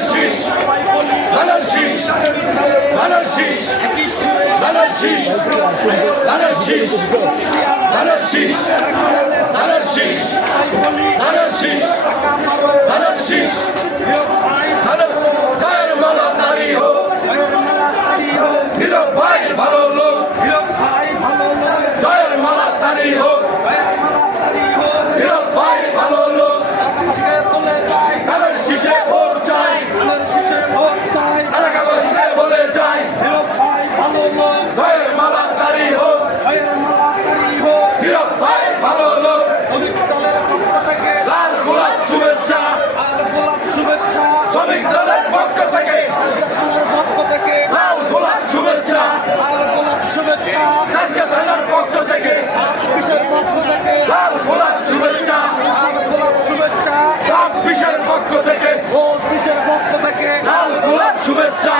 ধানের শীষ, ধানের শীষ, ধানের শীষ, ধানের শীষ, ধানের শীষ, ধানের শীষ, ধানের শীষ, ধানের শীষ, ধানের শীষ, ধানের জয়ের মালা তারি হোক, নীরব ভাই ভালো লোক, জয়ের মালা তারি হোক, নীরব ভাই ভালো লোক, ধানের শীষে ভোট চাই, এলাকাবাসীকে বলে যাই, জয়ের মালা তারি হোক, নীরব ভাই ভালো লোক, লাল গোলাপ শুভেচ্ছা, শ্রমিক দলের পক্ষ থেকে লাল গোলাপ শুভেচ্ছা, কাজকে থানার পক্ষ থেকে লাল গোলাপ শুভেচ্ছা, সব বিশের পক্ষ থেকে লাল গোলাপ শুভেচ্ছা।